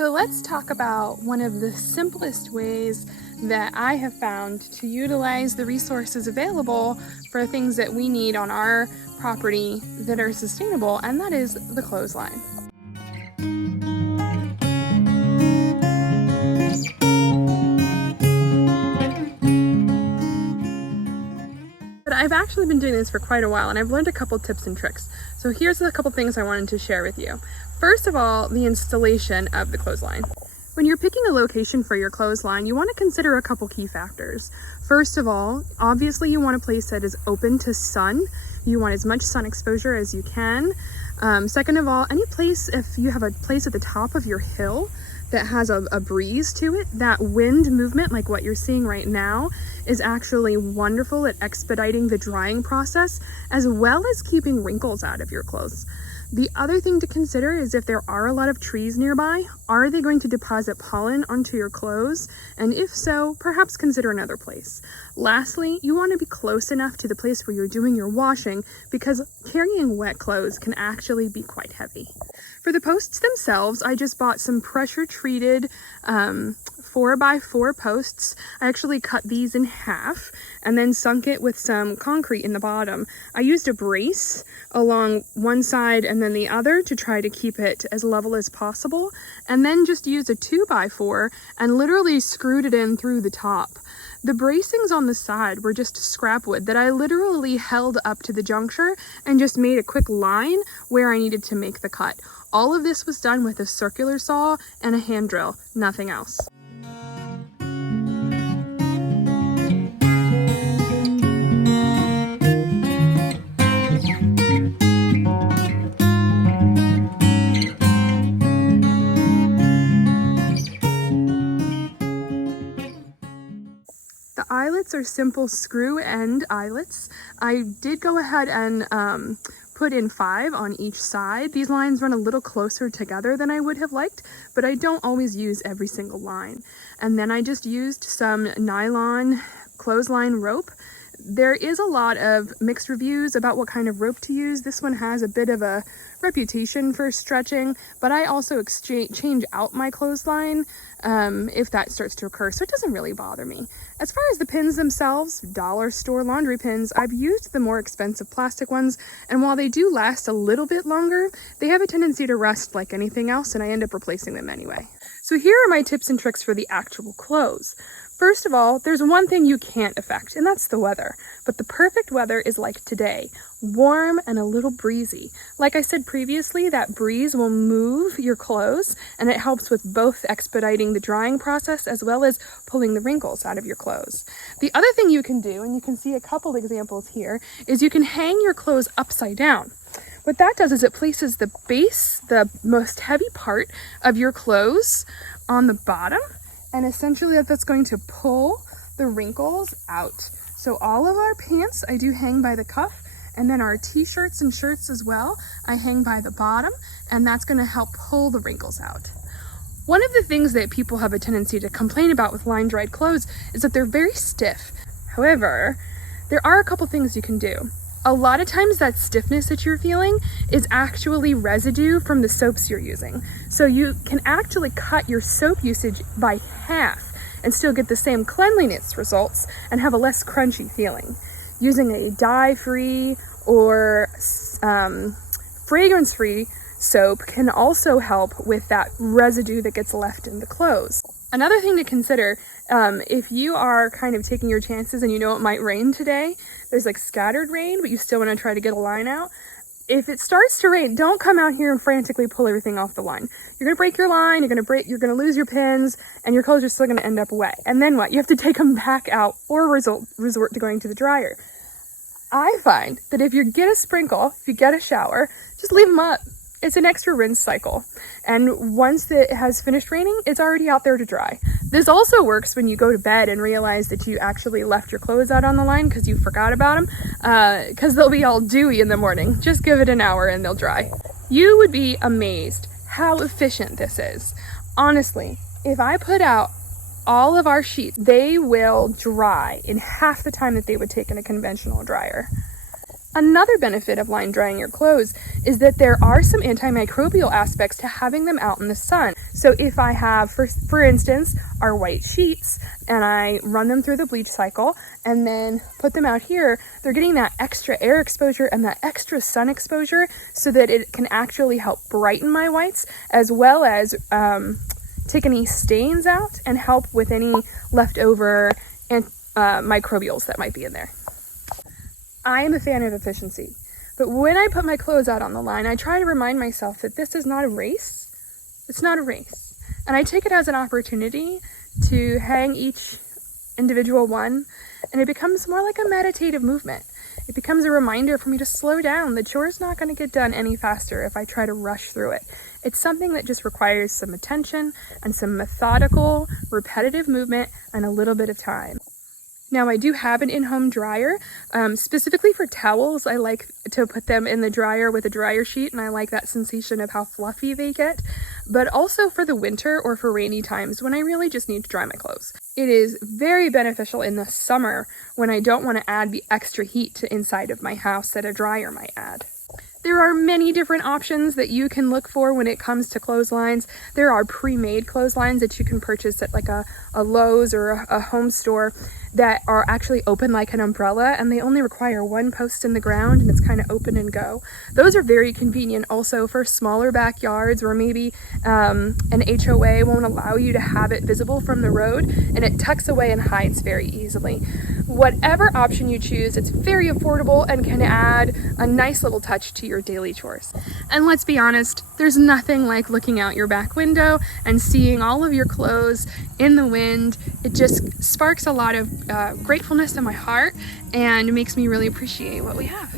So let's talk about one of the simplest ways that I have found to utilize the resources available for things that we need on our property that are sustainable, and that is the clothesline. But I've actually been doing this for quite a while, and I've learned a couple tips and tricks. So here's a couple things I wanted to share with you. First of all, the installation of the clothesline. When you're picking a location for your clothesline, you want to consider a couple key factors. First of all, obviously you want a place that is open to sun. You want as much sun exposure as you can. Second of all, any place, if you have a place at the top of your hill that has a breeze to it, that wind movement, like what you're seeing right now, is actually wonderful at expediting the drying process, as well as keeping wrinkles out of your clothes. The other thing to consider is if there are a lot of trees nearby, are they going to deposit pollen onto your clothes? And if so, perhaps consider another place. Lastly, you want to be close enough to the place where you're doing your washing, because carrying wet clothes can actually be quite heavy. For the posts themselves, I just bought some pressure treated 4x4 posts. I actually cut these in half and then sunk it with some concrete in the bottom. I used a brace along one side and then the other to try to keep it as level as possible, and then just used a 2x4 and literally screwed it in through the top. The bracings on the side were just scrap wood that I literally held up to the juncture and just made a quick line where I needed to make the cut. All of this was done with a circular saw and a hand drill, nothing else. The eyelets are simple screw end eyelets. I did go ahead and put in 5 on each side. These lines run a little closer together than I would have liked, but I don't always use every single line. And then I just used some nylon clothesline rope. There is a lot of mixed reviews about what kind of rope to use. This one has a bit of a reputation for stretching, but I also change out my clothesline if that starts to occur, so it doesn't really bother me. As far as the pins themselves, dollar store laundry pins, I've used the more expensive plastic ones, and while they do last a little bit longer, they have a tendency to rust like anything else, and I end up replacing them anyway. So here are my tips and tricks for the actual clothes. First of all, there's one thing you can't affect, and that's the weather. But the perfect weather is like today, warm and a little breezy. Like I said previously, that breeze will move your clothes, and it helps with both expediting the drying process as well as pulling the wrinkles out of your clothes. The other thing you can do, and you can see a couple examples here, is you can hang your clothes upside down. What that does is it places the base, the most heavy part of your clothes, on the bottom, and essentially that's going to pull the wrinkles out. So all of our pants I do hang by the cuff, and then our t-shirts and shirts as well, I hang by the bottom, and that's going to help pull the wrinkles out. One of the things that people have a tendency to complain about with line dried clothes is that they're very stiff. However, there are a couple things you can do. A lot of times that stiffness that you're feeling is actually residue from the soaps you're using. So you can actually cut your soap usage by half and still get the same cleanliness results and have a less crunchy feeling. Using a dye-free or fragrance-free soap can also help with that residue that gets left in the clothes. Another thing to consider, if you are kind of taking your chances and you know it might rain today, there's like scattered rain, but you still want to try to get a line out. If it starts to rain, don't come out here and frantically pull everything off the line. You're going to break your line, you're going to lose your pins, and your clothes are still going to end up wet. And then what? You have to take them back out or resort to going to the dryer. I find that if you get a sprinkle, if you get a shower, just leave them up. It's an extra rinse cycle. And once it has finished raining, it's already out there to dry. This also works when you go to bed and realize that you actually left your clothes out on the line because you forgot about them, because they'll be all dewy in the morning. Just give it an hour and they'll dry. You would be amazed how efficient this is. Honestly, if I put out all of our sheets, they will dry in half the time that they would take in a conventional dryer. Another benefit of line drying your clothes is that there are some antimicrobial aspects to having them out in the sun. So if I have, for instance, our white sheets, and I run them through the bleach cycle and then put them out here, they're getting that extra air exposure and that extra sun exposure so that it can actually help brighten my whites, as well as take any stains out and help with any leftover microbials that might be in there. I am a fan of efficiency, but when I put my clothes out on the line, I try to remind myself that this is not a race. It's not a race. And I take it as an opportunity to hang each individual one, and it becomes more like a meditative movement. It becomes a reminder for me to slow down. The chore's not going to get done any faster if I try to rush through it. It's something that just requires some attention and some methodical, repetitive movement and a little bit of time. Now, I do have an in-home dryer. Specifically for towels, I like to put them in the dryer with a dryer sheet, and I like that sensation of how fluffy they get. But also for the winter or for rainy times when I really just need to dry my clothes. It is very beneficial in the summer when I don't want to add the extra heat to inside of my house that a dryer might add. There are many different options that you can look for when it comes to clotheslines. There are pre-made clotheslines that you can purchase at like a Lowe's or a home store that are actually open like an umbrella, and they only require one post in the ground and it's kind of open and go. Those are very convenient also for smaller backyards where maybe an HOA won't allow you to have it visible from the road, and it tucks away and hides very easily. Whatever option you choose, it's very affordable and can add a nice little touch to your daily chores. And let's be honest, there's nothing like looking out your back window and seeing all of your clothes in the wind. It just sparks a lot of gratefulness in my heart and makes me really appreciate what we have.